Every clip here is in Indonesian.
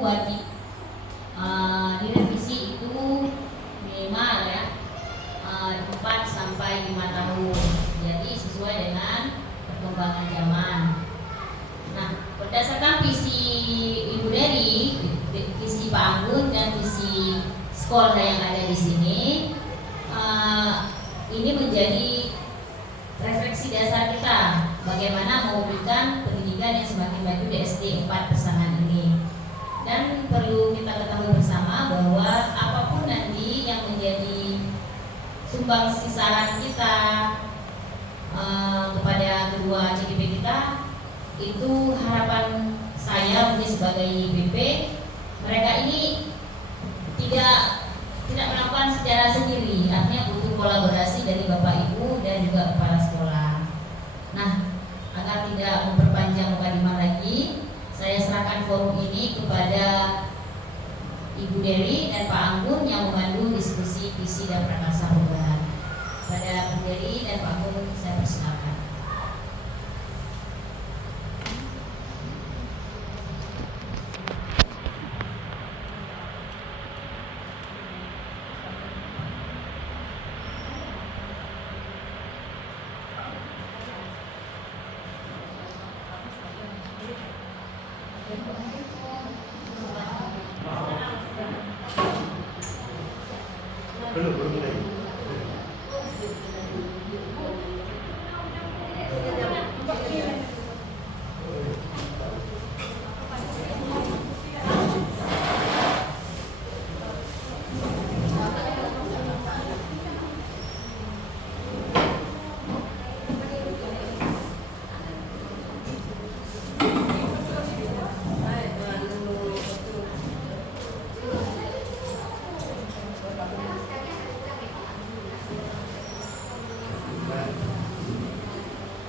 wajib direvisi itu minimal ya 4 sampai 5 tahun. Jadi sesuai dengan perkembangan zaman. Nah, berdasarkan visi Ibu Dery, visi Pak Anggun dan visi sekolah yang ada di sini, ini menjadi refleksi dasar kita bagaimana mewujudkan pendidikan yang semakin maju di SD 4 Pesangan ini. Dan perlu kita ketahui bersama bahwa apapun nanti yang menjadi sumbangsi saran kita kepada kedua CDP kita, itu harapan saya mungkin sebagai BP, mereka ini tidak melakukan secara sendiri, artinya butuh kolaborasi dari Bapak Ibu dan juga kepala sekolah. Nah, agar tidak memperpanjang mukadimah lagi, saya serahkan forum ini kepada Ibu Dery dan Pak Anggun yang memandu diskusi visi dan prakarsa perubahan. Pada Bu Dery dan Pak Anggun saya persilakan.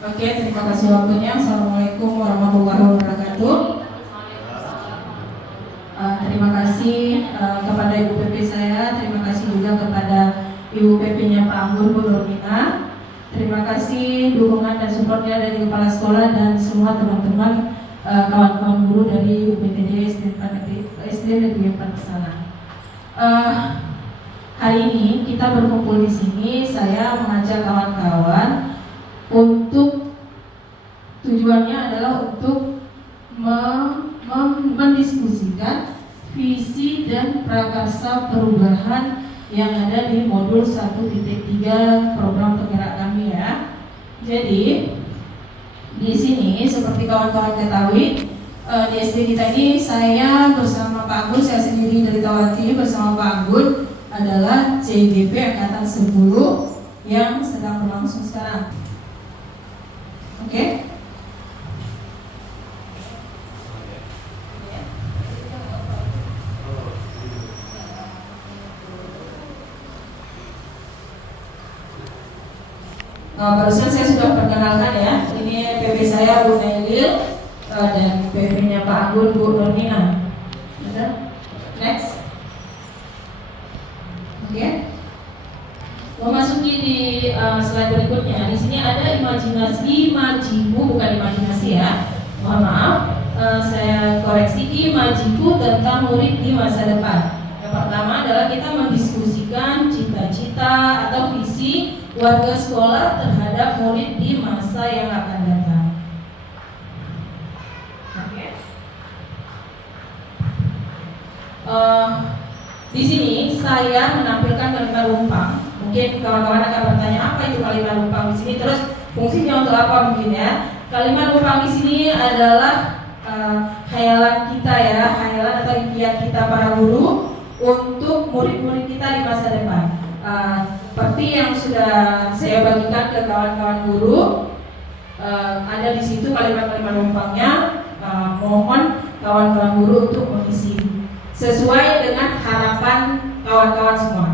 Oke, terima kasih waktunya. Assalamualaikum warahmatullahi wabarakatuh. Terima kasih kepada Ibu PP saya, terima kasih juga kepada Ibu PP-nya Pak Anggun Bu Nurmina. Terima kasih dukungan dan supportnya dari kepala sekolah dan semua teman-teman kawan-kawan guru dari UPTD SD Negeri 4 Pesangan. Hari ini kita berkumpul di sini, saya mengajak kawan-kawan untuk tujuannya adalah untuk mendiskusikan visi dan prakarsa perubahan yang ada di modul 1.3 program penggerak kami ya. Jadi di sini seperti kawan-kawan ketahui, di SD kita ini saya bersama Pak Anggun, saya sendiri dari Tawati bersama Pak Anggun adalah CGP Angkatan 10 yang sedang berlangsung sekarang. Oke. Barusan saya sudah perkenalkan ya. Ini PP saya Bu Nailil dan PP-nya Pak Anggun Bu Nurmina. Next. Oke. Memasuki di slide berikutnya, di sini ada imajiku, bukan imajinasi ya. Mohon maaf, saya koreksi, imajiku tentang murid di masa depan. Yang pertama adalah kita mendiskusikan cita-cita atau visi warga sekolah terhadap murid di masa yang akan datang. Oke. Di sini saya menampilkan kalimat lumpang. Mungkin kawan-kawan akan bertanya apa itu kalimat lumpang di sini, terus fungsinya untuk apa mungkin ya. Kalimat lumpang di sini adalah khayalan kita ya, khayalan atau impian kita para guru untuk murid-murid kita di masa depan. Seperti yang sudah saya bagikan ke kawan-kawan guru, ada di situ kalimat-kalimat lumpangnya. Mohon kawan-kawan guru untuk mengisi sesuai dengan harapan kawan-kawan semua.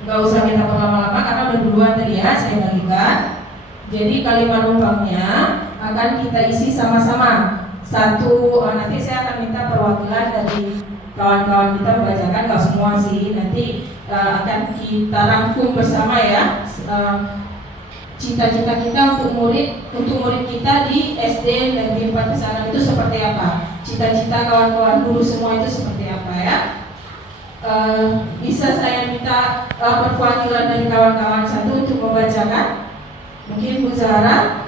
Gak usah kita berlama-lama karena udah duluan tadi ya saya bagikan. Jadi kalimat lumpangnya akan kita isi sama-sama. Satu, nanti saya akan minta perwakilan dari kawan-kawan kita membacakan, nggak semua sih, nanti akan kita rangkum bersama ya. cita-cita kita untuk murid kita di SD Negeri 4 Kesanan itu seperti apa? Cita-cita kawan-kawan guru semua itu seperti apa ya? Bisa saya minta perwakilan dari kawan-kawan satu untuk membacakan? Mungkin Bu Zahra.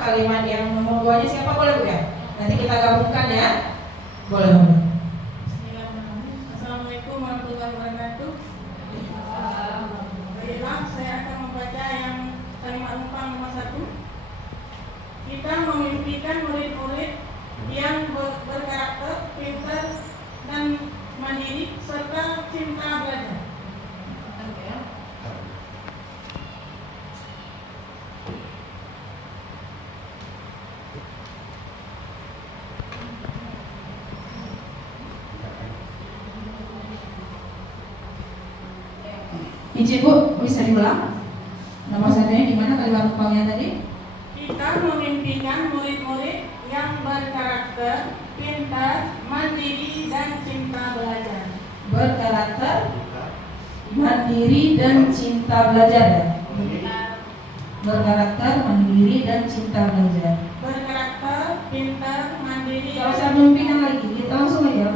Kalimat yang nomor 2-nya siapa boleh Bu ya? Nanti kita gabungkan ya. Boleh. Assalamualaikum warahmatullahi wabarakatuh. Baiklah, saya akan membaca yang kalimat numpang nomor 1. Kita memimpikan murid-murid yang berkarakter, pintar, dan mandiri serta cinta belajar. Izin Bu, bisa diulang? Nomor satunya gimana kalimat numpangnya tadi? Kita memimpikan murid-murid yang berkarakter, pintar, mandiri, dan cinta belajar. Berkarakter, mandiri, dan cinta belajar ya? Berkarakter, mandiri, dan cinta belajar. Berkarakter, pintar, mandiri. Gak usah memimpikan lagi, kita langsung aja.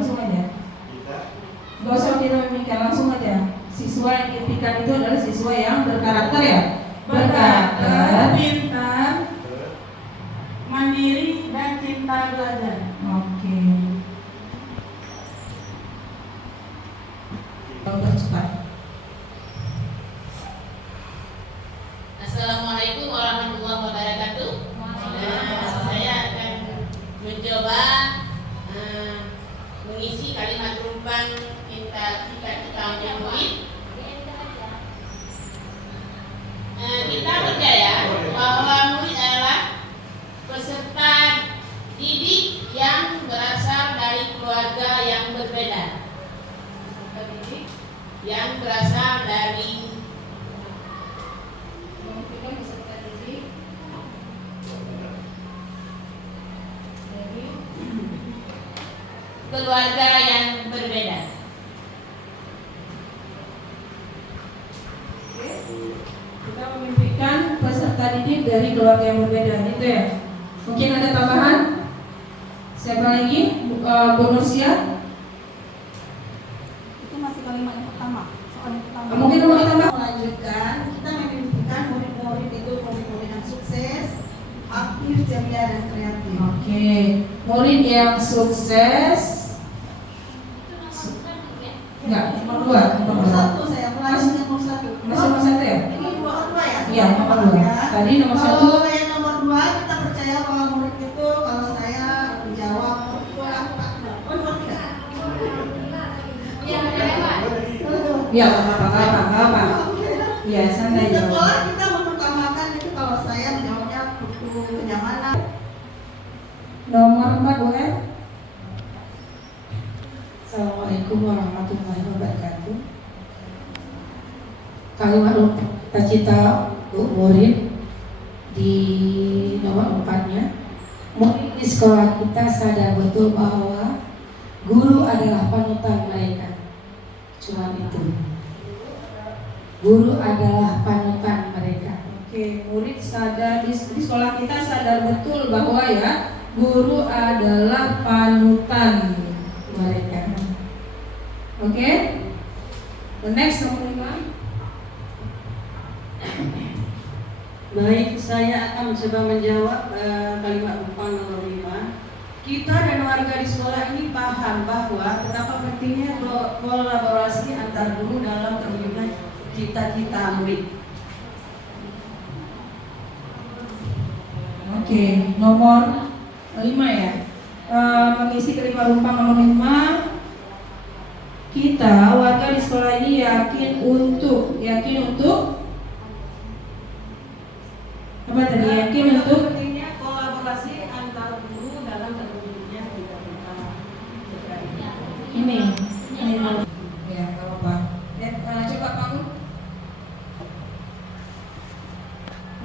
Gak usah kita memimpikan, langsung aja. Siswa yang diimpikan itu adalah siswa yang berkarakter ya? Berkarakter, pintar, mandiri, dan cinta belajar. Oke. Cepat. Assalamualaikum warahmatullahi wabarakatuh. Saya akan mencoba mengisi kalimat rumpang kita murid. Kita percaya bahwa murid adalah peserta didik yang berasal dari keluarga yang berbeda. Peserta didik yang berasal dari keluarga yang berbeda. Kita memimpikan peserta didik dari keluarga yang berbeda, itu ya. Mungkin ada tambahan? Siapa lagi? Bu Nursia? Itu masih kalimat yang pertama. Soal yang pertama. Mungkin mau ditambah? Melanjutkan, kita memimpikan murid-murid itu murid-murid yang sukses, aktif, ceria, dan kreatif. Oke, murid yang sukses. Enggak, nomor 2. Nomor 1 saya ulangi nomor 1. Masih nomor 1 ya? Ini nomor 2 ya? Iya, nomor 2. Tadi nomor 1. Kalau yang nomor 2 kita percaya bahwa murid itu kalau saya menjawab nomor 3. Ya, apa? Ya, santai Di jawab. sekolah kita mengutamakan itu kalau saya menjawabnya butuh kenyamanan. Nomor 4 boleh? Assalamualaikum warahmatullahi wabarakatuh. Kalimat cita-cita murid di nomor 4-nya, murid di sekolah kita sadar betul bahwa guru adalah panutan mereka. Cuma itu. Guru adalah panutan mereka. Oke, murid sadar di sekolah kita sadar betul bahwa ya guru adalah panutan mereka. Oke, the next nomor 5. Baik, saya akan mencoba menjawab kalimat numpang nomor 5. Kita dan warga di sekolah ini paham bahwa betapa pentingnya kolaborasi antar guru dalam terwujudnya cita-cita murid. Oke, nomor 5 ya. Mengisi kalimat numpang nomor 5. kita warga di sekolah ini yakin untuk apa tadi? Yakin untuk pentingnya kolaborasi antar guru dalam terwujudnya cita-cita sekolah ini. ini ya nggak apa-apa. Coba kamu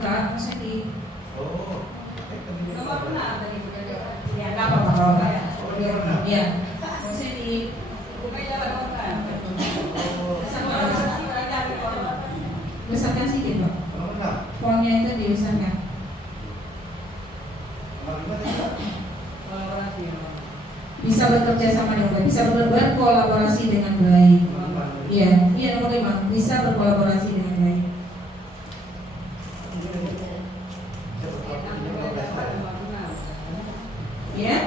nggak maksudnya di Apa benar tadi? ya nggak apa-apa kalau nggak ya maksudnya di Bukan jalan orang. besarkan sedikit Pak. Fontnya itu dibesarkan. Kolaborasi. Bisa bekerja sama dengan baik, bisa berkolaborasi dengan baik. Iya, nomor 5, bisa berkolaborasi dengan baik. Ya?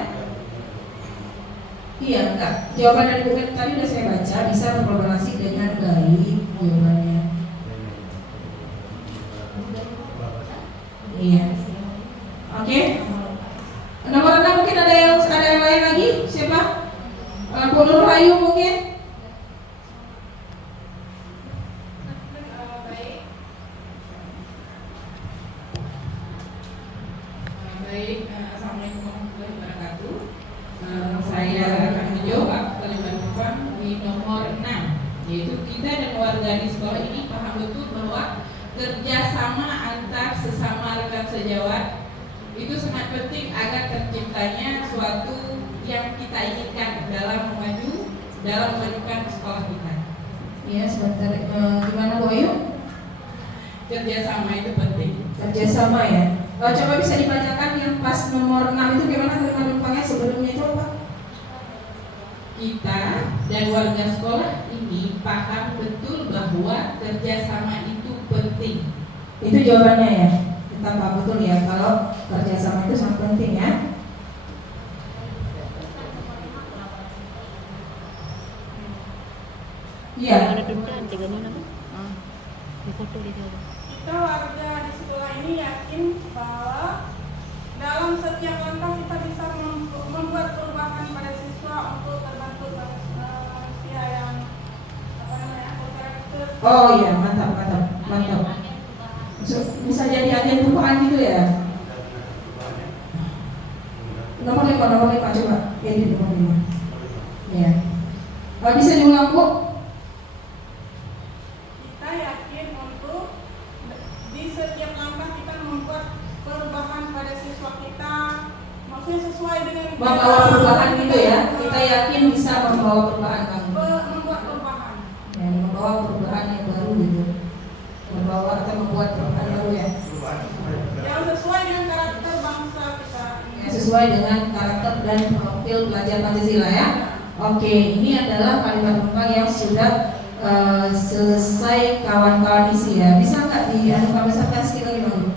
Iya, enggak. Jawaban dari buku tadi udah saya baca, bisa berkolaborasi dengan baik jawabannya. Iya. Oke. Nomor 6 mungkin ada yang lain lagi? Siapa? Bu Nur Rayu mungkin? Baik, assalamualaikum warahmatullahi wabarakatuh. Saya akan menjawab kalimat depan di nomor 6, yaitu kita dan warga di sekolah ini paham betul bahwa kerjasama antar sesama rekan sejawat itu sangat penting agar terciptanya suatu yang kita inginkan dalam memajukan sekolah kita. Ya, sebentar. Gimana Bu Ayu? Kerjasama itu penting. Kerjasama ya. Coba bisa dibacakan yang pas nomor 6 itu gimana kalimat depannya sebelumnya coba. Kita dan warga sekolah ini paham betul bahwa kerjasama itu penting. Itu jawabannya ya. Kita paham betul ya kalau kerjasama itu sangat penting ya. Iya. Kita warga di sekolah ini yakin bahwa dalam setiap langkah kita bisa membuat perubahan pada siswa untuk terbentuk manusia yang berkarakter. Oh iya, mantap. Bisa jadi agen perubahan gitu ya. Nomor 5 coba. Edit nomor 5. Ya. Bisa diulang Bu? Kita yakin untuk di setiap langkah kita membuat perubahan pada siswa kita, maksudnya sesuai dengan Membawa perubahan gitu ya. Kita yakin bisa membawa perubahan kamu. membuat perubahan. Ya, membawa perubahan yang baru gitu. Membuat perubahan baru ya. Yang sesuai dengan karakter bangsa kita. Ya, sesuai dengan karakter dan profil pelajar Pancasila ya. Oke, ini adalah kalimat penumpang yang sudah selesai kawan-kawan isi ya. Bisa nggak kami besarkan sedikit lagi Bang?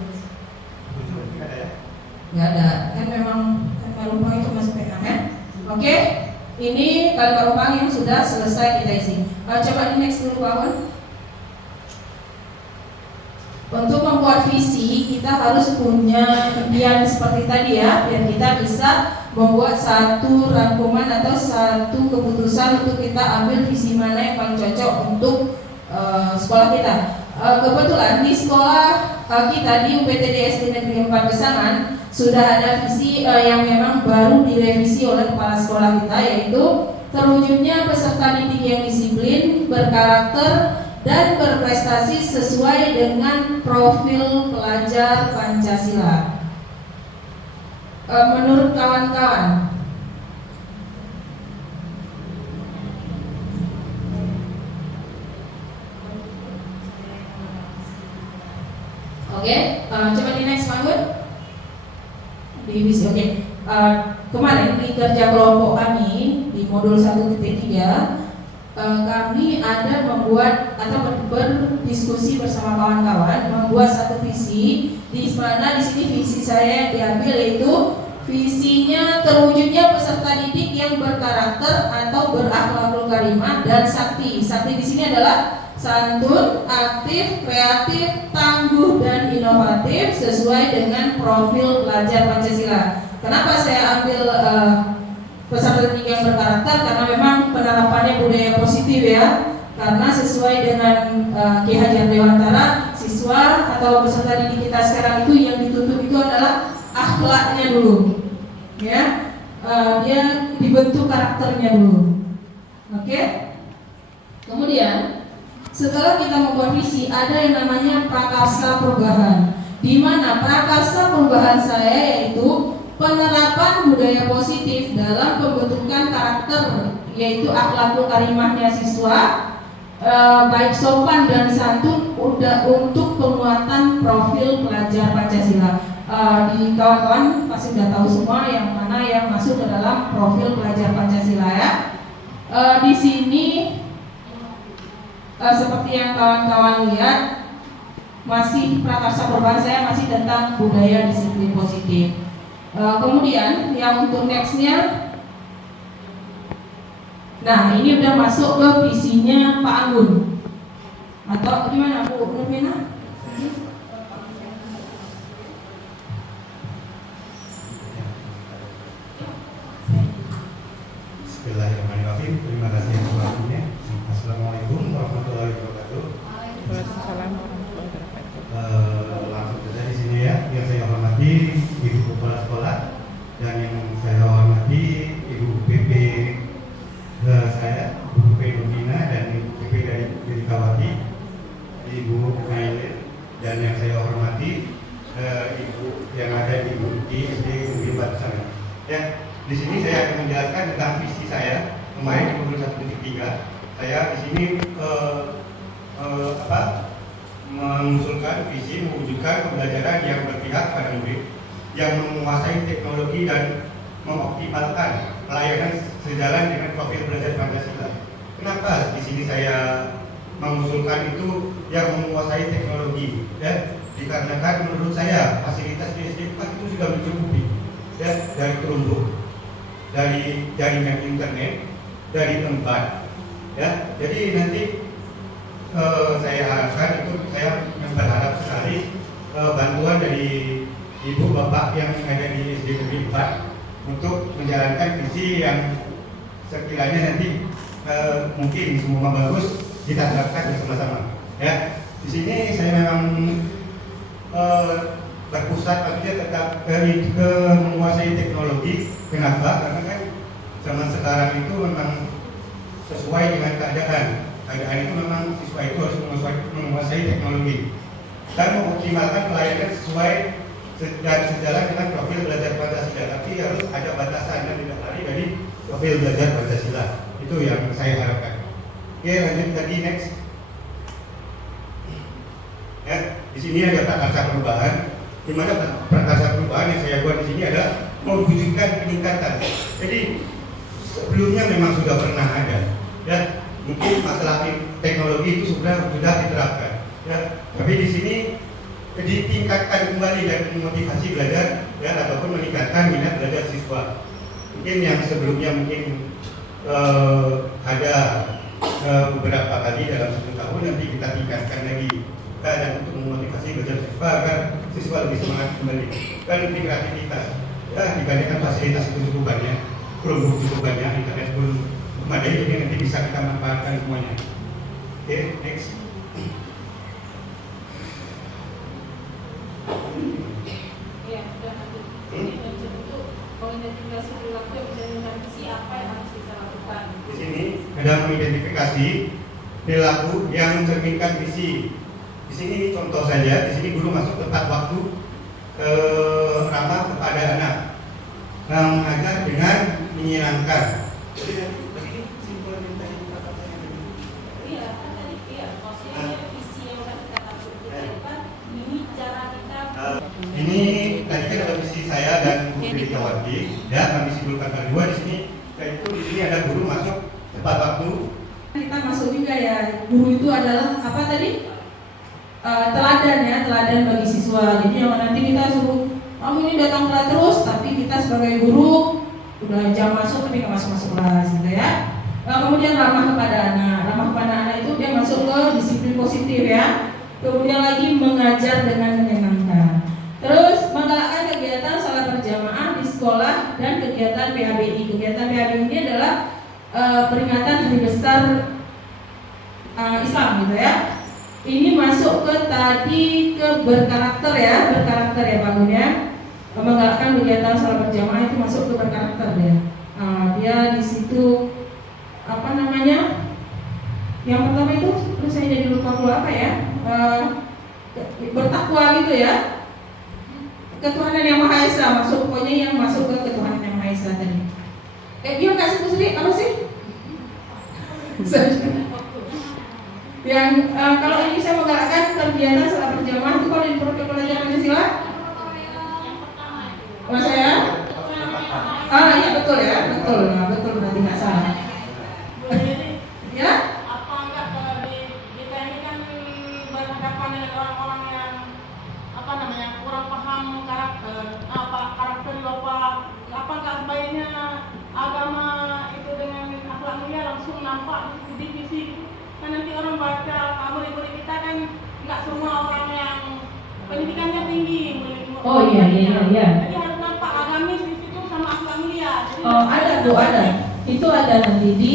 Nggak ada, kan memang kalimat penumpang itu masih PKM ya. Oke, ini kalimat penumpang yang sudah selesai kita isi. Coba di next dulu Pak Wan. Untuk membuat visi kita harus punya impian seperti tadi ya, biar kita bisa membuat satu rangkuman atau satu keputusan untuk kita ambil visi mana yang paling cocok untuk sekolah kita. Kebetulan di sekolah kita di UPTD SD Negeri 4 Gesangan sudah ada visi yang memang baru direvisi oleh kepala sekolah kita, yaitu terwujudnya peserta didik yang disiplin, berkarakter, dan berprestasi sesuai dengan profil pelajar Pancasila. Menurut kawan-kawan, oke, coba di next Pak. Divisi, oke. Kemarin di kerja kelompok kami di modul 1.3 kami ada membuat atau berdiskusi bersama kawan-kawan membuat satu visi, di mana di sini visi saya yang diambil yaitu visinya terwujudnya peserta didik yang berkarakter atau berakhlakul karimah dan sakti. Sakti di sini adalah santun, aktif, kreatif, tangguh dan inovatif sesuai dengan profil pelajar Pancasila. Kenapa saya ambil peserta didik yang berkarakter? Karena memang penerapan penerapannya budaya positif ya, karena sesuai dengan Ki Hajar Dewantara, siswa atau peserta didik kita sekarang itu yang dituntut itu adalah akhlaknya dulu, ya, dia dibentuk karakternya dulu, oke? Kemudian setelah kita membuat visi, ada yang namanya prakarsa perubahan, di mana prakarsa perubahan saya yaitu penerapan budaya positif dalam pembentukan karakter, yaitu akhlakul karimahnya siswa, baik sopan dan santun untuk penguatan profil pelajar Pancasila. Di kawan-kawan pasti sudah tahu semua yang mana yang masuk ke dalam profil pelajar Pancasila ya. Di sini seperti yang kawan-kawan lihat, masih prakarsa perubahan saya masih tentang budaya disiplin positif. Kemudian yang untuk nextnya, nah ini udah masuk ke visinya Pak Anggun, atau gimana Bu Nurmina? Bismillahirrahmanirrahim. Terima kasih atas waktunya. Assalamualaikum warahmatullahi wabarakatuh. Waalaikumsalam warahmatullahi wabarakatuh. Langsung saja di sini ya. Yang saya hormati Ibu Kepala Sekolah dan yang saya hormati Ibu PP saya, Ibu PP Nurmina dan Ibu PP dari Kawati, Ibu Nailin, dan yang saya hormati Ibu yang ada di SD Negeri Batusan. Ya, di sini saya akan menjelaskan tentang visi saya kemarin di Pemilu 1.3. Saya di sini mengusulkan visi mewujudkan pembelajaran yang berpihak pada murid, yang menguasai teknologi dan mengoptimalkan pelayanan sejalan dengan profil belajar Pancasila. Kenapa di sini saya mengusulkan itu yang menguasai teknologi? Ya, dikarenakan menurut saya fasilitas di SD 4 itu sudah mencukupi. Ya, dari Chromebook, dari jaringan internet, dari tempat. Ya, jadi nanti saya harapkan itu, saya berharap sekali bantuan dari ibu bapak yang ada di SD Negeri 4 untuk menjalankan visi yang sekiranya nanti mungkin semua bagus kita terapkan bersama-sama. Ya, di sini saya memang berpusat artinya tetap ke menguasai teknologi. Kenapa? Karena kan zaman sekarang itu memang sesuai dengan keadaan. Keadaan itu memang siswa itu harus menguasai teknologi dan mengoptimalkan pelayanan sesuai dan sejalan dengan profil belajar Pancasila. Tapi harus ada batasan dan tidak lari dari profil belajar Pancasila. Itu yang saya harapkan. Oke, lanjut lagi next. Ya, di sini ada prakarsa perubahan. Di mana prakarsa perubahan yang saya buat di sini adalah mewujudkan peningkatan. Jadi sebelumnya memang sudah pernah ada. Ya, mungkin masalah teknologi itu sudah diterapkan. Ya, tapi di sini ditingkatkan kembali dan memotivasi belajar ya, ataupun meningkatkan minat belajar siswa. Mungkin yang sebelumnya mungkin ada beberapa kali dalam 1 tahun, nanti kita tingkatkan lagi dan untuk memotivasi belajar siswa agar siswa lebih semangat kembali dan lebih kreativitas. Ya, dibandingkan fasilitas itu cukup banyak, Chromebook cukup banyak, internet pun memadai, jadi nanti bisa kita manfaatkan semuanya. Oke, next. Ya, sudah nanti. Ini untuk mengidentifikasi perilaku yang menjadikan visi apa yang harus bisa lakukan. Di sini ada mengidentifikasi perilaku yang mencerminkan visi. Di sini contoh saja, di sini guru masuk tepat waktu, ramah kepada anak, mengajar dengan menyenangkan. Jadi begini simpulan yang tadi dikatakan saya tadi. Iya, kan tadi maksudnya visi yang udah kita lakukan ini cara kita. Ini tadi kan ada visi saya dan Bu Kawati, ya kami simpulkan kedua di sini, yaitu di sini ada guru masuk tepat waktu. Kita masuk juga ya, guru itu adalah apa tadi? Teladan ya, teladan bagi siswa. Jadi yang nanti kita suruh kamu ini datang telat terus, tapi kita sebagai guru udah jam masuk tapi nggak masuk kelas gitu ya. Kemudian ramah kepada anak itu dia masuk ke disiplin positif ya. Kemudian lagi mengajar dengan menyenangkan. Terus menggalakkan kegiatan salat berjamaah di sekolah dan kegiatan PABI. Kegiatan PABI ini adalah peringatan Hari Besar Islam gitu ya. Ini masuk ke tadi ke berkarakter ya Pak Gun ya. Menggalakkan kegiatan salat berjamaah itu masuk ke berkarakter ya. Dia di situ apa namanya? Yang pertama itu saya jadi lupa apa ya? Bertakwa gitu ya. Ketuhanan yang Maha Esa masuk, pokoknya yang masuk ke ketuhanan yang Maha Esa tadi. Dia kasih kusri apa sih? Yang kalau ini saya menggalakkan kegiatan salat berjamaah itu kalau di program pelajaran Pancasila. Mas saya? Iya betul ya, betul. Nah, betul berarti nggak salah. Ya? Apa enggak kalau kita ini kan berhadapan dengan orang-orang yang apa namanya kurang paham karakter apa enggak sebaiknya agama itu dengan akhlak mulia langsung nampak di divisi kan nanti orang baca murid-murid kita kan enggak semua orang yang pendidikannya tinggi Oh iya. jadi harus nampak agamis di situ sama akhlak mulia. Jadi Ada. Itu ada nanti di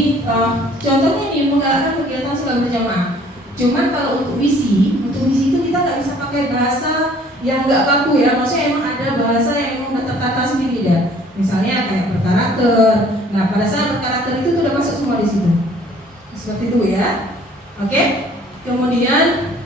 contohnya nih menggalakkan kegiatan salat berjamaah. Cuman kalau untuk visi itu kita nggak bisa pakai bahasa yang nggak kaku ya. Maksudnya emang ada bahasa yang emang tertata sendiri ya. Misalnya kayak berkarakter. Nah pada saat berkarakter itu udah masuk semua di situ. Seperti itu ya. Oke. Kemudian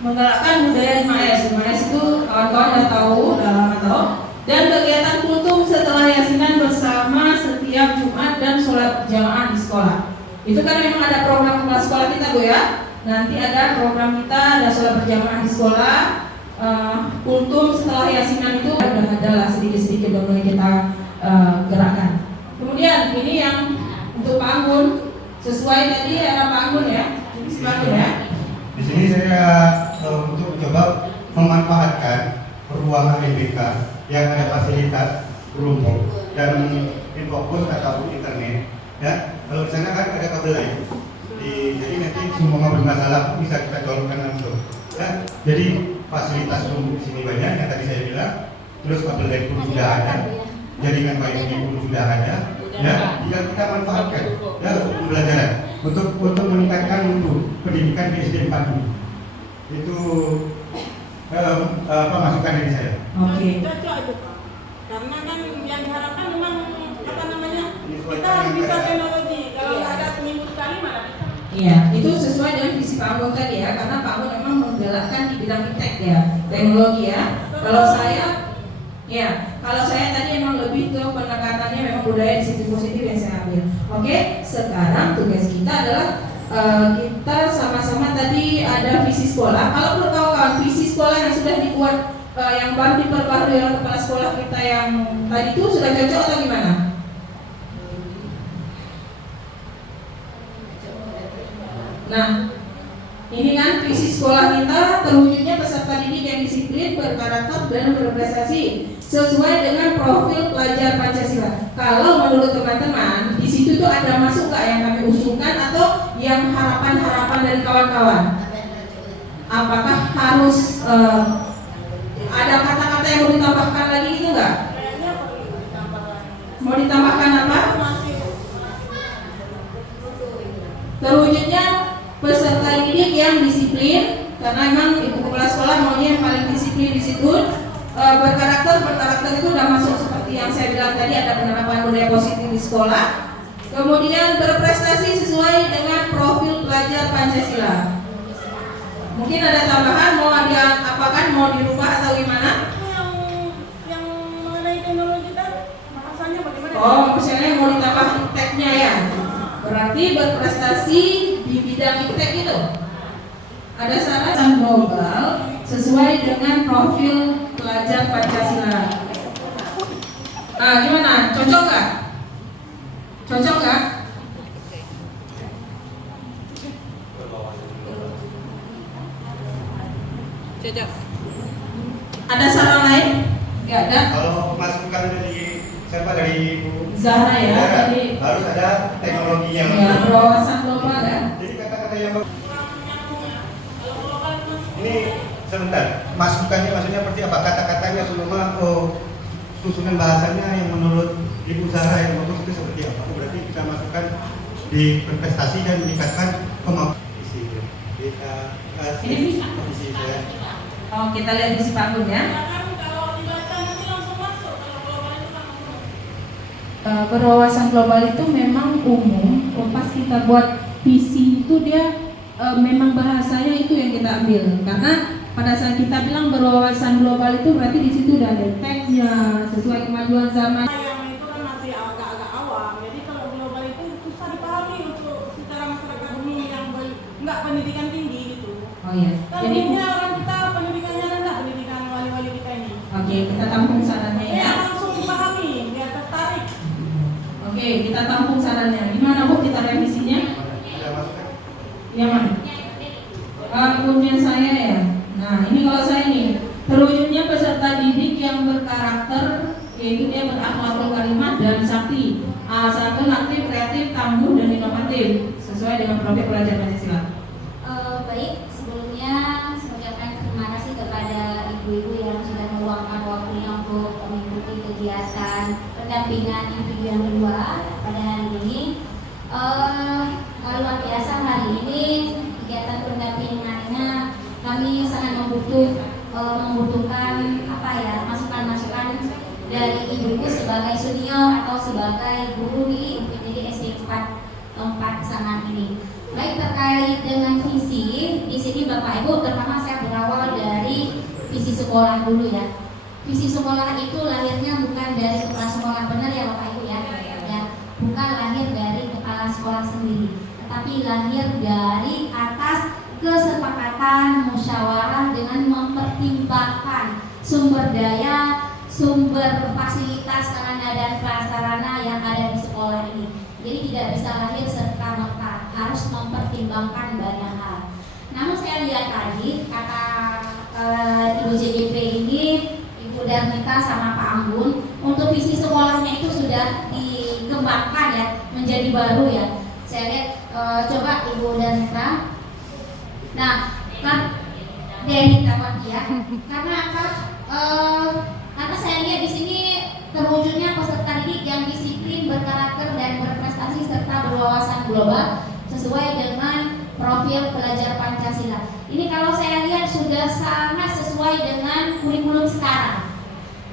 menggalakkan budaya 5S. 5S itu kawan-kawan udah lama tahu. Dan kegiatan kultum setelah yasinan bersama setiap Jumat dan sholat jamaah di sekolah. Itu kan memang ada program kelas sekolah kita Bu ya. Nanti ada program kita, ada sholat berjamaah di sekolah. Kultum setelah yasinan itu ada lah sedikit-sedikit udah mulai kita gerakan. Kemudian ini yang untuk Pak Anggun sesuai tadi ada Pak Anggun ya. Pak Anggun ya. Di sini saya untuk coba memanfaatkan ruangan MBK yang ada fasilitas berumur dan infokus atau internet. Ya, kalau di sana kan ada kabel lain. Jadi nanti semua bermasalah bisa kita colokkan langsung. Ya, jadi fasilitas umum di sini banyak yang tadi saya bilang. Terus kabel lain pun sudah ada, jaringan wifi pun sudah ada. Ya, tinggal kita manfaatkan ya untuk pembelajaran, untuk meningkatkan mutu pendidikan di SD 4 ini. Itu masukan dari saya. Oke. Cocok itu Pak. Karena kan yang diharapkan memang apa namanya kita harus bisa teknologi. Kalau nggak ada seminggu sekali malah bisa. Iya, itu sesuai dengan visi Pak Anggun tadi ya, karena Pak Anggun memang menggalakkan di bidang iptek ya, teknologi ya. Kalau saya tadi emang lebih ke pendekatannya memang budaya disiplin positif yang saya ambil. Oke, sekarang tugas kita adalah kita sama-sama tadi ada visi sekolah. Kalau perlu tahu kan visi sekolah yang sudah dibuat yang baru diperbarui oleh kepala sekolah kita yang tadi itu sudah cocok atau gimana? Nah, ini kan visi sekolah kita terwujudnya peserta didik yang disiplin, berkarakter dan berprestasi sesuai dengan profil pelajar Pancasila. Kalau menurut teman-teman di situ tuh ada masuk nggak yang kami usulkan atau yang harapan-harapan dari kawan-kawan? Apakah harus ada kata-kata yang mau ditambahkan lagi gitu nggak? Mau ditambahkan apa? Terwujudnya peserta didik yang disiplin, karena memang ibu kepala sekolah maunya yang paling disiplin di situ. Berkarakter itu udah masuk seperti yang saya bilang tadi, ada penerapan budaya positif di sekolah. Kemudian berprestasi sesuai dengan profil pelajar Pancasila. Mungkin ada tambahan, mau diapakan, mau dirubah atau gimana? Yang mengenai teknologi kan bahasanya bagaimana? Oh, misalnya mau ditambah ipteknya ya. Berarti berprestasi di bidang iptek itu. Ada syarat global sesuai dengan profil pelajar Pancasila. Nah, gimana? Cocok nggak? Cocok nggak? Cocok. Ada saran lain? Nggak ada. Kalau masukan dari siapa, dari Bu Zahra ya. Zahra, Tadi harus ada teknologi yang ya, wawasan global ya. Jadi kata-kata yang ini sebentar, masukannya maksudnya seperti apa? Kata-katanya semua, susunan bahasanya yang menurut Ibu Zahra yang bagus itu seperti apa? Berarti kita masukkan di berprestasi dan meningkatkan kemampuan. Ini bisa. Oh, kita lihat isi panggung ya. Kalau dibaca nanti langsung masuk. Kalau global itu kan umum. Berwawasan global itu memang umum. Pas kita buat visi itu dia memang bahasanya itu yang kita ambil. Karena pada saat kita bilang berwawasan global itu berarti di situ udah ada tagnya sesuai kemajuan zaman. Yang itu kan masih agak-agak awam. Jadi kalau global itu susah dipahami untuk secara masyarakat umum yang nggak pendidikan tinggi gitu. Oh iya. Kan Jadi umumnya orang kita pendidikannya rendah, pendidikan wali-wali kita ini. oke, kita tampung sarannya Ya ya. langsung dipahami, biar tertarik. Oke, kita tampung sarannya. Gimana Bu kita revisinya? Ada masukan? Yang mana? Punya saya ya. Nah, ini kalau saya nih, terwujudnya peserta didik yang berkarakter, yaitu dia berakhlakul karimah dan sakti. Satu, aktif, kreatif, tangguh dan inovatif sesuai dengan profil pelajar Pancasila. Baik, sebelumnya saya ucapkan terima kasih kepada ibu-ibu yang sudah meluangkan waktunya untuk mengikuti kegiatan pendampingan individu yang kedua pada hari ini. Luar biasa hari ini kegiatan pendampingannya kami sangat membutuhkan masukan-masukan dari ibu-ibu sebagai senior atau sebagai guru di UPTD SD 4 Sangan ini. Baik, terkait dengan visi, di sini Bapak Ibu, pertama saya berawal dari visi sekolah dulu ya. Visi sekolah itu lahirnya bukan dari kepala sekolah, benar ya Bapak Ibu ya, bukan lahir dari kepala sekolah sendiri, tetapi lahir dari atas kesepakatan musyawarah dengan mempertimbangkan sumber daya, sumber fasilitas sarana dan prasarana yang ada di sekolah ini. Jadi tidak bisa lahir serta-merta, harus mempertimbangkan banyak hal. Namun saya lihat tadi kata Ibu JJP ini, Ibu Darmita sama Pak Anggun, untuk visi sekolahnya itu sudah dikembangkan ya, menjadi baru ya. Saya lihat coba Ibu Darmita. Nah, kan dari tamat ya. Karena apa? Karena saya lihat di sini terwujudnya peserta didik yang disiplin, berkarakter dan berprestasi serta berwawasan global sesuai dengan profil pelajar Pancasila. Ini kalau saya lihat sudah sangat sesuai dengan kurikulum sekarang.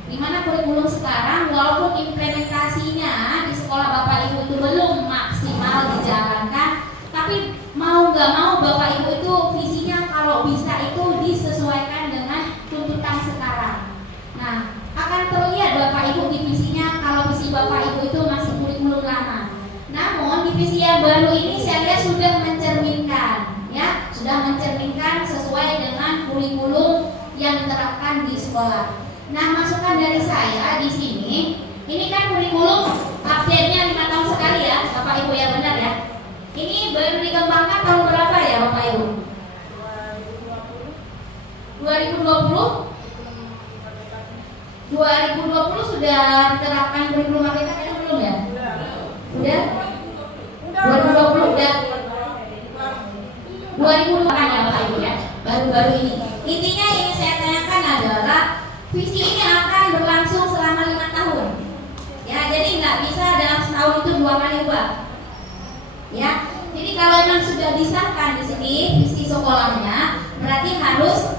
Di mana kurikulum sekarang walaupun implementasinya di sekolah Bapak Ibu itu belum maksimal dijalankan, tapi mau nggak mau Bapak Ibu itu visinya kalau bisa itu disesuaikan dengan tuntutan sekarang. Nah, akan terlihat Bapak Ibu di visinya kalau visi Bapak Ibu itu masih kurikulum lama. Namun di visi yang baru ini saya lihat sudah mencerminkan ya, sudah mencerminkan sesuai dengan kurikulum yang diterapkan di sekolah. Nah, masukan dari saya di sini, ini kan kurikulum update-nya 5 tahun sekali ya, Bapak Ibu ya, benar ya. Ini baru dikembangkan tahun berapa ya Bapak Ibu? 2020 sudah diterapkan kurikulum kita kan belum ya? Udah? 2020 udah? 2020 kan ya Bapak Ibu ya? Baru-baru ini. Intinya yang saya tanyakan adalah visi ini akan berlangsung selama 5 tahun. Ya, jadi nggak bisa dalam setahun itu 2 kali ubah. Ya, jadi kalau memang sudah disahkan di sini visi sekolahnya, berarti harus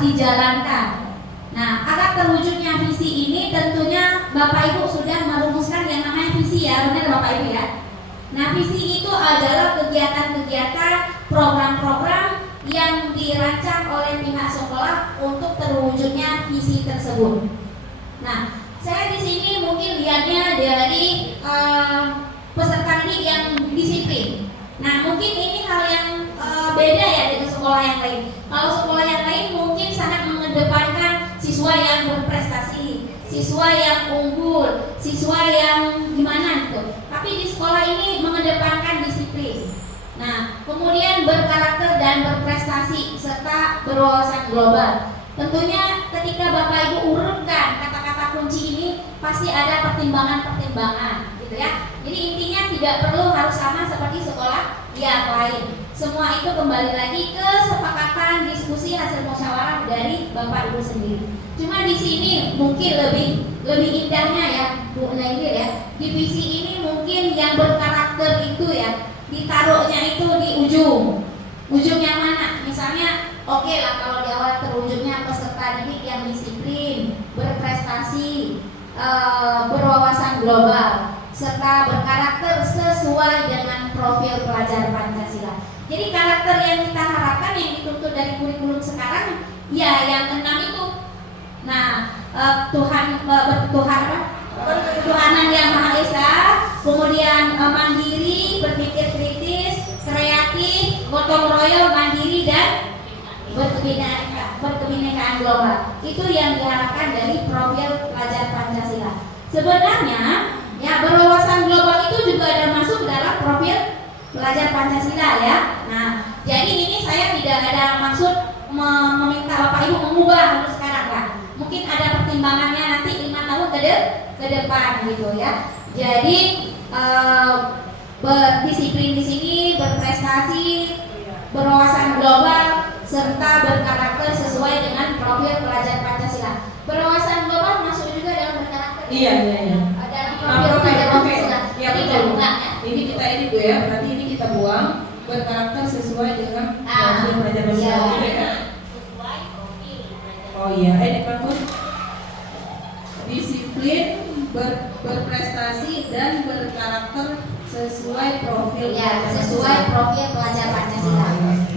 dijalankan. Nah, agar terwujudnya visi ini tentunya Bapak Ibu sudah merumuskan yang namanya visi ya, benar Bapak Ibu ya. Nah, visi itu adalah kegiatan-kegiatan, program-program yang dirancang oleh pihak sekolah untuk terwujudnya visi tersebut. Nah, saya di sini mungkin lihatnya dari peserta didik yang disiplin. Nah, mungkin ini hal yang beda ya dengan sekolah yang lain. Kalau sekolah yang lain mungkin sangat mengedepankan siswa yang berprestasi, siswa yang unggul, siswa yang gimana gitu. Tapi di sekolah ini mengedepankan disiplin. Nah, kemudian berkarakter dan berprestasi serta berwawasan global. Tentunya ketika Bapak Ibu urutkan kata-kata kunci ini pasti ada pertimbangan-pertimbangan gitu ya. Jadi intinya tidak perlu harus sama seperti sekolah yang lain. Semua itu kembali lagi ke kesepakatan diskusi hasil musyawarah dari Bapak Ibu sendiri. Cuma di sini mungkin lebih indahnya ya Bu Nailil ya. Di visi ini mungkin yang berkarakter karakter itu ya ditaruhnya itu di ujung yang mana? Misalnya oke lah kalau di awal terwujudnya peserta didik yang disiplin, berprestasi, berwawasan global, serta berkarakter sesuai dengan profil pelajar Pancasila. Jadi karakter yang kita harapkan yang dituntut dari kurikulum sekarang ya yang 6 itu. Nah, Tuhanan yang Maha Esa, kemudian mandiri, berpikir kritis, kreatif, gotong royong, mandiri dan berkebinekaan global. Itu yang diharapkan dari profil pelajar Pancasila. Sebenarnya ya berwawasan global itu juga ada masuk dalam profil pelajar Pancasila ya. Nah, jadi ini saya tidak ada maksud meminta Bapak Ibu mengubah untuk sekarang lah. Mungkin ada pertimbangannya nanti 5 tahun ke depan gitu ya. Jadi berdisiplin di sini, berprestasi, berwawasan global, serta berkarakter sesuai dengan profil pelajar Pancasila. Berwawasan global masuk juga dalam berkarakter. Iya. Dalam profil pelajar Pancasila. Ya, Jadi betul. gabungan ya. Ini kita edit ya, berarti ini kita buang berkarakter sesuai dengan profil pelajar Pancasila. Sesuai profil pelajar. Oh iya, edit bagus. Disiplin, berprestasi dan berkarakter sesuai profil. Ya, sesuai profil pelajar Pancasila.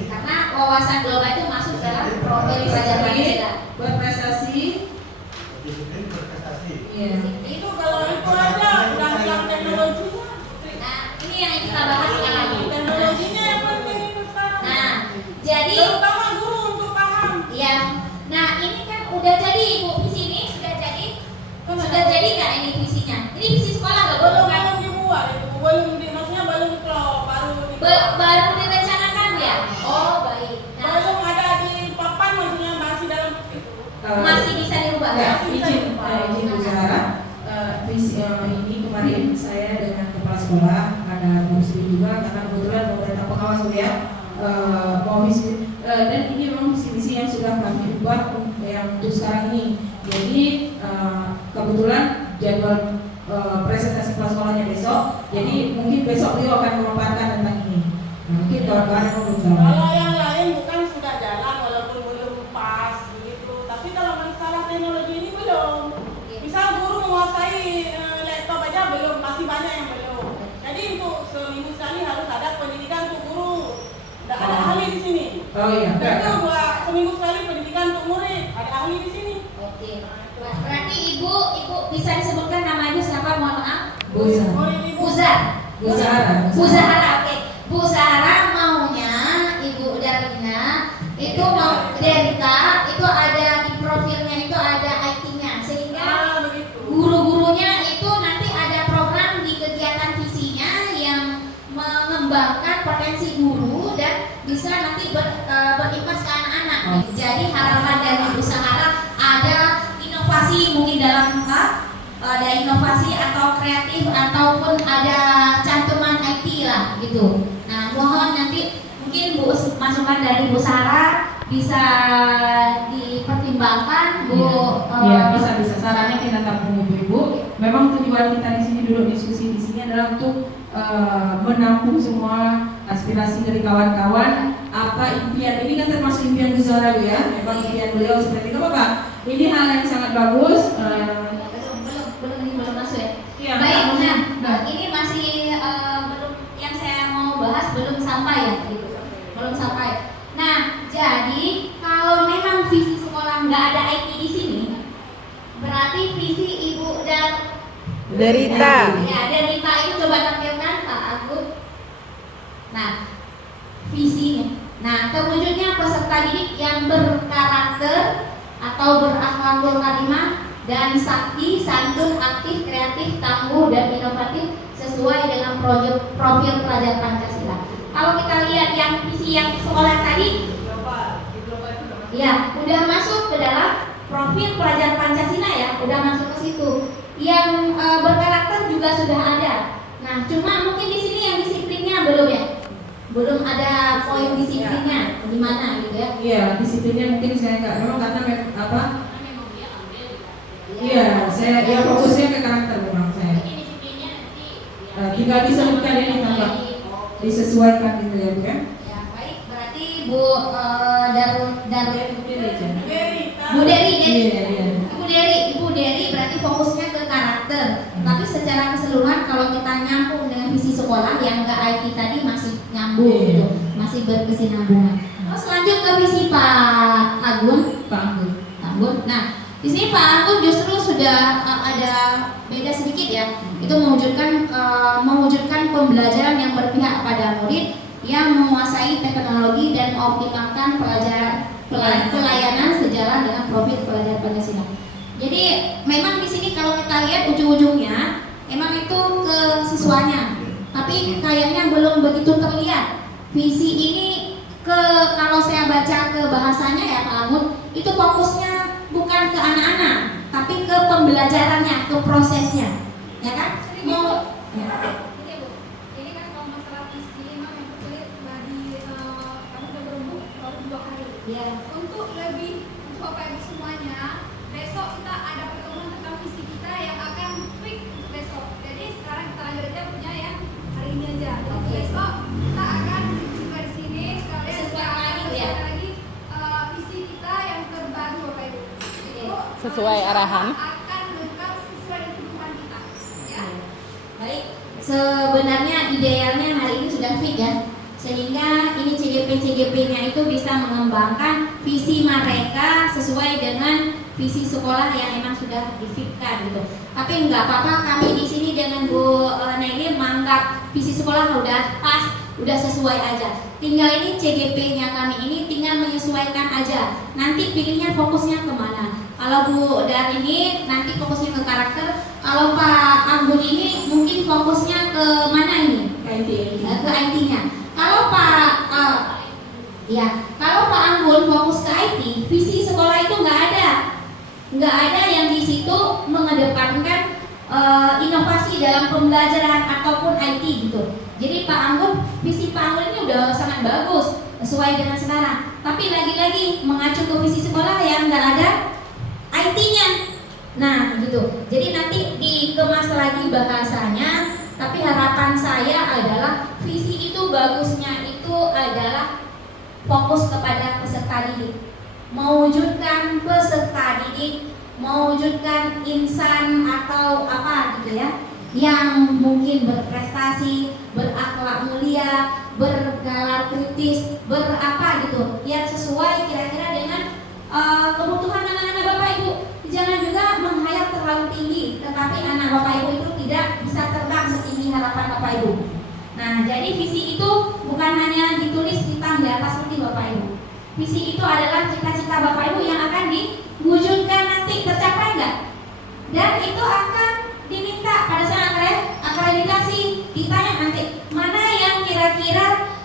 Karena wawasan global itu masuk dalam profil pelajar Pancasila. Berprestasi. Disiplin berprestasi. Iya. Itu kalau itu aja udah yang teknologinya. Nah, ini yang kita bahas sekarang. Teknologinya yang penting itu sekarang. Nah, jadi terutama guru untuk paham. ya. Nah, ini kan udah jadi Ibu visi ini sudah jadi. Sudah jadi nggak ini visinya? Ini visi sekolah nggak Belum kan? dibuat itu, maksudnya belum Baru direncanakan ya? Oh, baik. Nah, belum ada di papan, maksudnya masih dalam masih bisa dirubah Ya, ya? izin Bu Zahra. Ini kemarin saya dengan kepala sekolah ada Bu Sri juga karena kebetulan pemerintah pengawas ya mau visi dan ini memang visi-visi yang sudah kami buat yang untuk sekarang ini. Jadi kebetulan jadwal presentasi kepala sekolahnya besok, jadi mungkin besok beliau akan memaparkan tentang ini. Mungkin kawan-kawan yang belum tahu. kalau yang lain bukan sudah jalan walaupun belum pas begitu, tapi kalau masalah teknologi ini belum. Misal guru menguasai laptop aja belum, masih banyak yang belum. Jadi untuk seminggu sekali harus ada pendidikan untuk guru. Tidak ada ahli di sini. Oh iya. Itu buat seminggu sekali pendidikan untuk murid, ada ahli di sini. Oke. Berarti ibu bisa disebutkan nama ibu siapa? Mohon maaf. Bu Zahra. Murid ibu. Bu Zahra. Bu Zahra, oke. Bu Zahra maunya Ibu Darlina itu mau Derita itu ada di profilnya itu ada IT-nya sehingga Begitu. guru-gurunya itu nanti ada program di kegiatan visinya yang mengembangkan potensi guru dan bisa nanti berimpas ke anak-anak. Jadi harapan dari Bu Zahra ada inovasi mungkin dalam ada inovasi atau kreatif ataupun ada cantuman IT lah gitu. Nah, mohon nanti mungkin Bu masukan dari Bu Sarah bisa dipertimbangkan Bu. Iya, bisa sarannya kita tampung ibu-ibu. Memang tujuan kita di sini duduk diskusi di sini adalah untuk menampung semua aspirasi dari kawan-kawan. Apa impian ini kan termasuk impian Bu Zahra ya. Memang impian beliau seperti itu Pak. Ini hal yang sangat bagus. Belum masuk ya. Iya, Baik, nah ini masih belum yang saya mau bahas belum sampai ya gitu. Belum sampai. Nah, jadi kalau memang visi sekolah nggak ada IT di sini, berarti visi Ibu dan Derita. Ya, Derita itu coba tampilkan Pak Agus. Nah, visinya. Nah, terwujudnya peserta didik yang berkarakter atau berakhlakul karimah dan sakti, santun, aktif, kreatif, tangguh, dan inovatif sesuai dengan profil pelajar Pancasila. Kalau kita lihat yang visi yang sekolah tadi, ya udah masuk ke dalam profil pelajar Pancasila ya, udah masuk ke situ. Yang berkarakter juga sudah ada. Nah, cuma mungkin di sini yang disiplinnya belum ya, belum ada poin disiplinnya gimana gitu ya? Iya, disiplinnya mungkin saya nggak memang karena apa? Iya, saya ya fokusnya ke karakter memang saya. Tinggal disebutkan ini tambah disesuaikan gitu ya Bu ya. Ya, baik. Berarti Bu Bu Deri, Ibu Deri berarti fokusnya ke karakter. Tapi secara keseluruhan kalau kita nyambung dengan visi sekolah yang enggak IT tadi masih nyambung gitu, masih berkesinambungan. Terus lanjut ke visi Pak Agun. Nah, di sini Pak Agun justru sudah ada beda sedikit ya. Itu mewujudkan pembelajaran yang berpihak pada murid yang menguasai teknologi dan mengoptimalkan pelayanan sejalan dengan profil pelajar Pancasila. Jadi memang di sini kalau kita lihat ujung-ujungnya emang itu ke siswanya, tapi kayaknya belum begitu terlihat. Visi ini kalau saya baca ke bahasanya ya Pak Agun, itu fokusnya bukan ke anak-anak, tapi ke pembelajarannya, ke prosesnya, ya kan? Ini kan kalau masalah visi memang yang terlihat bagi kamu udah berumur baru 2 hari. Ya. Untuk Bapak Ibu semuanya, besok kita ada pertemuan tentang visi kita yang akan fix untuk besok. Jadi sekarang kita lanjut aja punya yang hari ini aja. Jadi besok kita akan juga di sini sekalian sesuai lagi visi kita yang terbaru Bapak Ibu. Sesuai arahan. Akan lengkap sesuai dengan kebutuhan kita. Ya. Baik, sebenarnya idealnya hari ini sudah fit ya, sehingga ini CGP-nya itu bisa mengembangkan visi mereka sesuai dengan visi sekolah yang memang sudah difitkan gitu. Tapi nggak apa-apa, kami di sini dengan Bu Nelly menganggap visi sekolah udah pas, udah sesuai aja. Tinggal ini CGP-nya kami ini tinggal menyesuaikan aja. Nanti pilihnya fokusnya kemana? Kalau Bu Dar ini nanti fokusnya ke karakter. Kalau Pak Anggun ini mungkin fokusnya ke mana ini? Ke IT-nya. Kalau Pak Anggun fokus ke IT, visi sekolah itu nggak ada yang di situ mengedepankan inovasi dalam pembelajaran ataupun IT gitu. Jadi Pak Anggun, visi Pak Anggun ini udah sangat bagus sesuai dengan sekarang. Tapi lagi-lagi mengacu ke visi sekolah yang nggak ada IT-nya. Nah gitu. Jadi nanti dikemas lagi bahasanya. Tapi harapan saya adalah visi itu bagusnya itu adalah fokus kepada peserta didik, mewujudkan peserta didik, mewujudkan insan atau apa gitu ya, yang mungkin berprestasi, berakhlak mulia, bernalar kritis, berapa gitu, yang sesuai kira-kira dengan kebutuhan anak-anak Bapak Ibu. Jangan juga menghayal terlalu tinggi, tetapi anak Bapak Ibu itu tidak bisa terbang setinggi harapan Bapak Ibu. Nah, jadi visi itu bukan hanya ditulis hitam di atas putih Bapak Ibu. Visi itu adalah cita-cita Bapak Ibu yang akan diwujudkan nanti, tercapai enggak? Dan itu akan diminta pada saat akreditasi, ditanya nanti mana yang kira-kira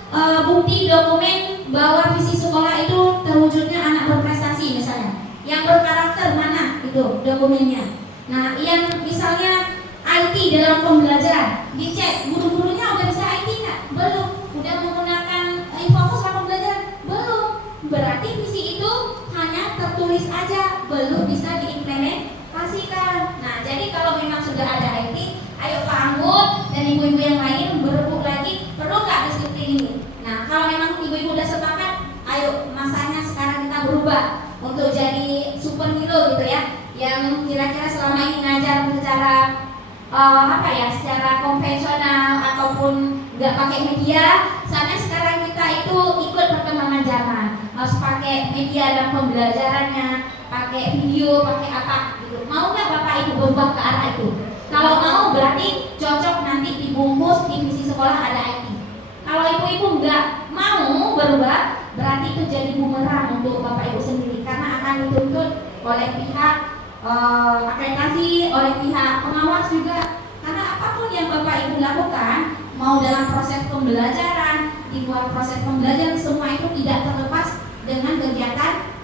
bukti dokumen bahwa visi sekolah itu terwujudnya anak berprestasi misalnya, yang berkarakter mana itu dokumennya. Nah, yang misalnya IT dalam pembelajaran, dicek guru-gurunya udah bisa IT nggak? Belum. Udah menggunakan e-fokus dalam pembelajaran? Belum. Berarti visi itu hanya tertulis aja, belum bisa diimplementasikan. Nah, jadi kalau memang sudah ada IT, ayo Pak Anggun dan ibu-ibu yang lain berebut lagi, perlu nggak disiplin ini? Nah, kalau memang ibu-ibu udah sepakat, ayo masanya sekarang kita berubah untuk jadi superhero gitu ya, yang kira-kira selama ini ngajar secara secara konvensional ataupun nggak pakai media, sampai sekarang kita itu ikut perkembangan zaman, harus pakai media dalam pembelajarannya, pakai video, pakai apa gitu. Mau nggak Bapak Ibu berubah ke arah itu? Kalau mau berarti cocok nanti dibungkus di visi sekolah ada IT. Kalau ibu-ibu nggak mau berubah, berarti itu jadi bumerang untuk Bapak Ibu sendiri, karena akan dituntut oleh pihak akreditasi, oleh pihak pengawas juga. Karena apapun yang Bapak Ibu lakukan, mau dalam proses pembelajaran, di luar proses pembelajaran, semua itu tidak terlepas dengan kegiatan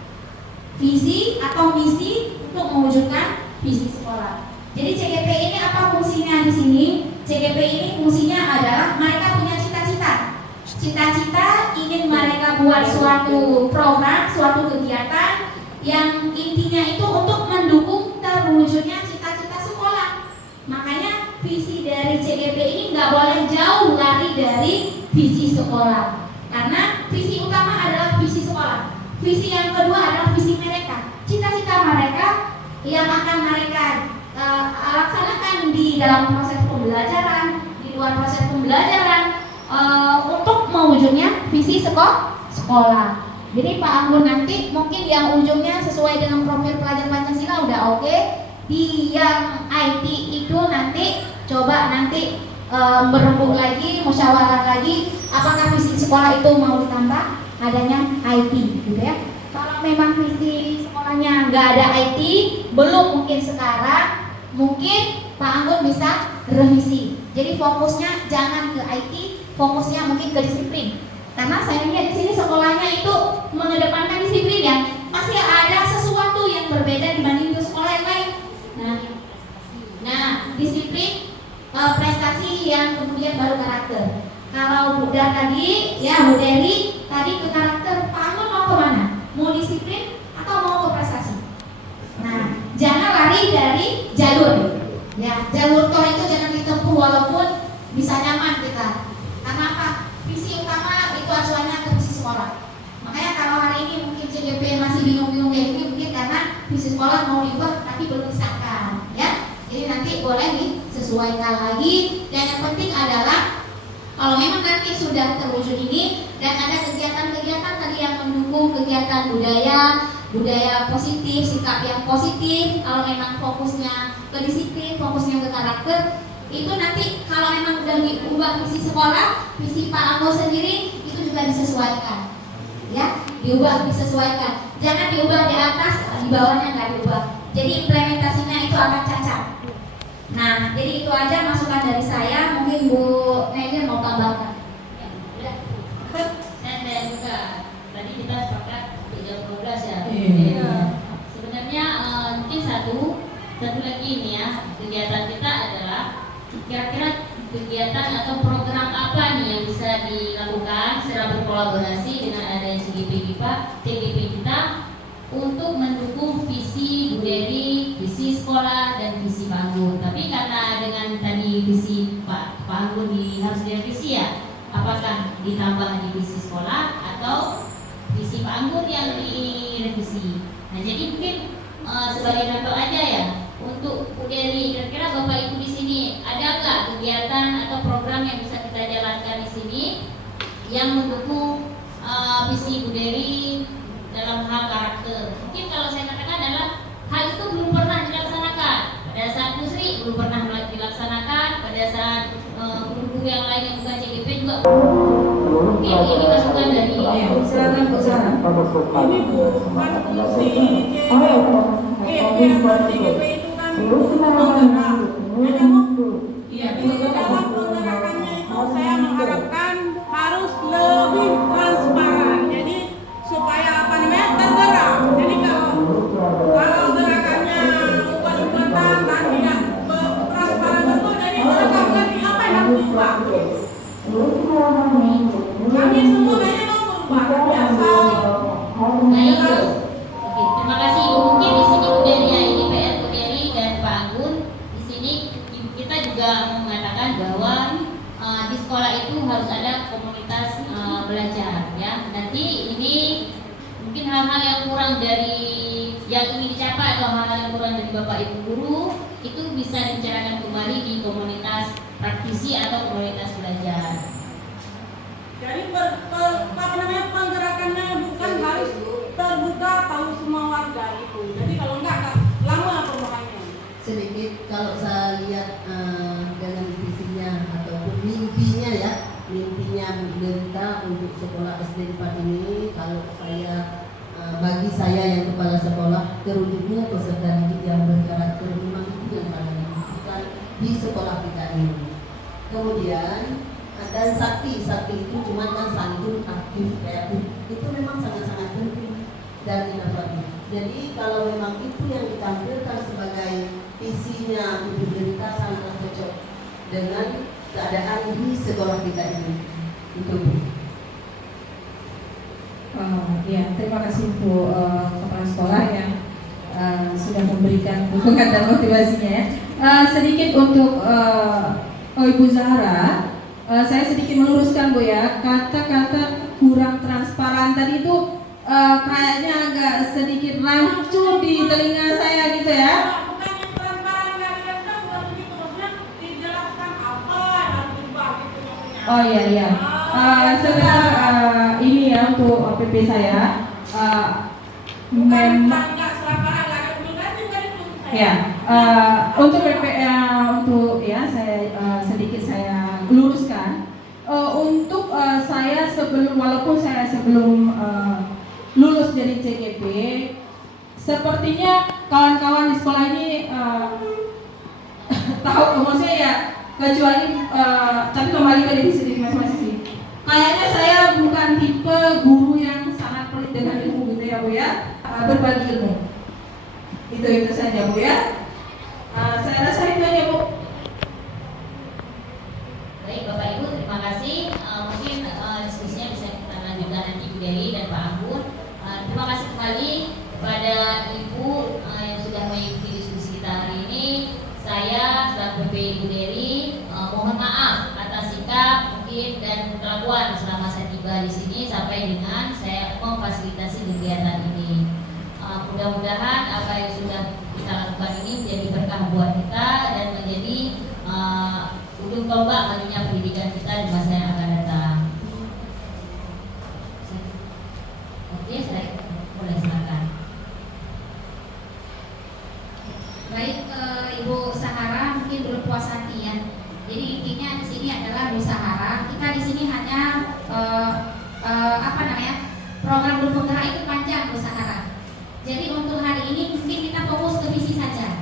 visi atau misi untuk mewujudkan visi sekolah. Jadi CGP ini apa fungsinya di sini? CGP ini fungsinya adalah mereka punya cita-cita ingin mereka buat suatu program, suatu kegiatan yang intinya itu untuk mendukung terwujudnya cita-cita sekolah. Makanya visi dari CGP ini nggak boleh jauh lari dari visi sekolah. Karena visi utama adalah visi sekolah. Visi yang kedua adalah visi mereka, cita-cita mereka yang akan mereka laksanakan di dalam proses pembelajaran, di luar proses pembelajaran, untuk mewujudnya visi sekolah. Jadi Pak Anggun nanti mungkin yang ujungnya sesuai dengan profil pelajar Pancasila udah oke. Di yang IT itu nanti coba nanti berembuk lagi, musyawarah lagi, apakah visi sekolah itu mau ditambah adanya IT gitu ya. Kalau memang visi sekolahnya nggak ada IT, belum mungkin sekarang, mungkin Pak Anggun bisa revisi. Jadi fokusnya jangan ke IT, fokusnya mungkin ke disiplin. Karena saya lihat di sini sekolahnya itu mengedepankan disiplin ya. Masih ada sesuatu yang berbeda dibanding sekolah yang lain. Nah, disiplin, prestasi yang kemudian baru karakter. Kalau Buddha tadi, ya Bu Dery tadi ke karakter, Pak Anggun mau ke mana? Mau disiplin atau mau ke prestasi? Nah, jangan lari dari jalur. Ya, jalur tol itu jangan ditempuh walaupun bisa nyaman kita. Karena apa? Visi utama itu acuannya ke visi sekolah. Makanya kalau hari ini mungkin CGP masih bingung-bingung kayak gini, mungkin karena visi sekolah mau diubah tapi belum disahkan, ya. Jadi nanti boleh disesuaikan lagi. Dan yang penting adalah kalau memang nanti sudah terwujud ini dan ada kegiatan-kegiatan tadi yang mendukung kegiatan budaya positif, sikap yang positif, kalau memang fokusnya ke disiplin, fokusnya ke karakter, itu nanti kalau memang udah diubah visi sekolah, visi Pak Anggun sendiri itu juga disesuaikan, ya, disesuaikan. Jangan diubah di atas, di bawahnya nggak diubah. Jadi implementasinya itu akan cacat. Nah, jadi itu aja masukan dari saya. Mungkin Bu Nelia mau tambahkan. Ya, udah. Saya buka. Tadi kita sepakat jam 12 ya. Iya. Sebenarnya mungkin satu lagi ini ya, kegiatan kita adalah kira-kira kegiatan atau program apa nih yang bisa dilakukan secara berkolaborasi dengan adanya CGP kita untuk mendukung visi Bu Dery, visi sekolah dan visi Pak Anggun. Tapi karena dengan tadi visi Pak Anggun harus direvisi ya, apakah ditambah di visi sekolah atau visi Pak Anggun yang direvisi. Nah, jadi mungkin sebagai contoh aja ya, untuk Bu Dery, kira-kira Bapak Ibu di sini ada nggak kegiatan atau program yang bisa kita jalankan di sini yang mendukung visi Bu Dery dalam hal karakter? Mungkin kalau saya katakan adalah hal itu belum pernah dilaksanakan. Pada saat Musri belum pernah dilaksanakan, pada saat guru-guru yang lain yang bukan CGP juga. Mungkin ini masukan dari Silakan Bu Sarah. Ini bukan fungsi CGP itu kan penggerak. Iya, Di dalam penggerakannya itu saya mengharapkan harus lebih transparan. Jadi supaya tergerak. Jadi kalau gerakannya umpan-umpatan dan tidak transparan betul, jadi mereka mengerti apa yang harus diubah. Kami semua kayaknya mau berubah biasa. Nah itu. Oke, terima kasih Ibu. Mungkin di sini Bu Dery ya, ini PR Bu Dery dan Pak Anggun. Di sini kita juga mengatakan bahwa di sekolah itu harus ada komunitas belajar ya. Nanti ini mungkin hal-hal yang kurang dari yang ingin dicapai atau hal-hal yang kurang dari Bapak Ibu guru itu bisa dibicarakan kembali di komunitas praktisi atau komunitas belajar. Jadi penggerakannya bukan harus terbuka tahu semua warga itu. Jadi kalau enggak lama perubahannya. Sedikit kalau saya lihat dengan visinya ataupun mimpinya ya, mimpinya Bu Derita untuk sekolah SD 4 ini, kalau saya bagi saya yang kepala sekolah, terwujudnya peserta didik yang berkarakter memang itu yang paling dibutuhkan di sekolah kita ini. Kemudian dan sakti itu cuma kan santun, aktif, kreatif, itu memang sangat-sangat penting dan inovatif. Jadi kalau memang itu yang ditampilkan sebagai visinya Bu Derita, sangat cocok dengan keadaan di sekolah kita ini. Itu. Ya, terima kasih Bu Kepala Sekolah yang sudah memberikan dukungan dan motivasinya ya. Sedikit untuk Ibu Zahra, saya sedikit meluruskan Bu ya, kata-kata kurang transparan tadi itu kayaknya agak sedikit rancu di telinga saya gitu ya. Bukan yang transparan nggak direkam, bukan begitu, maksudnya dijelaskan apa yang harus diubah gitu maksudnya. Oh iya. Sebentar ini ya untuk PP saya. Memang Nggak transparan, nggak ada komunikasi, nggak ada komunikasi. ya untuk PP untuk ya saya sedikit saya luruskan. Untuk saya walaupun saya sebelum lulus dari CGP, sepertinya kawan-kawan di sekolah ini tahu maksudnya ya, kecuali tapi kembali ke diri masing-masing sih. Kayaknya saya bukan tipe guru yang sangat pelit dengan ilmu gitu ya Bu ya, berbagi ilmu. Itu saja Bu ya. Saya rasa itu aja Bu. Baik Bapak Ibu, terima kasih. Mungkin diskusinya bisa kita lanjutkan nanti Bu Dewi dan Pak Anggun. Terima kasih kembali kepada Ibu yang sudah mengikuti diskusi kita hari ini. Saya selaku PP Ibu Dewi mohon maaf atas sikap mungkin dan kelakuan selama saya tiba di sini sampai dengan saya memfasilitasi kegiatan ini. Mudah-mudahan apa yang sudah kita lakukan ini menjadi berkah buat kita dan menjadi ujung tombak majunya pendidikan kita di masa yang akan datang. Oke, saya boleh silakan. Baik, Ibu Sahara mungkin belum puas hati ya. Jadi intinya di sini adalah Bu Sahara. Kita di sini hanya program berpenggerak itu panjang Bu Sahara. Jadi untuk hari ini mungkin kita fokus ke visi saja,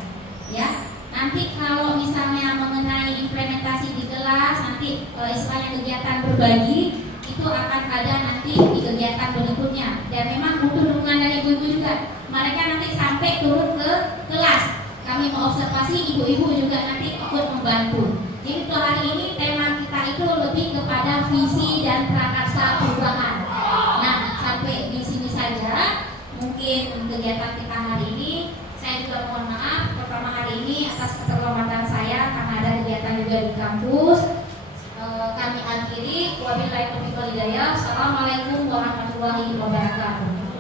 ya. Nanti kalau misalnya mengenai implementasi di kelas, nanti istilahnya kegiatan berbagi itu akan ada nanti di kegiatan berikutnya. Dan memang butuh dukungan dari ibu-ibu juga. Mereka nanti sampai turun ke kelas. Kami mengobservasi ibu-ibu juga nanti ikut membantu. Jadi untuk hari ini tema kita itu lebih kepada visi dan prakarsa perubahan. Nah, sampai di sini saja mungkin kegiatan kita hari ini. Saya juga mohon maaf pertama hari ini atas keterlambatan saya karena ada kegiatan juga di kampus. Kami akhiri. Wabillahi taufiq wal hidayah. Assalamualaikum warahmatullahi wabarakatuh.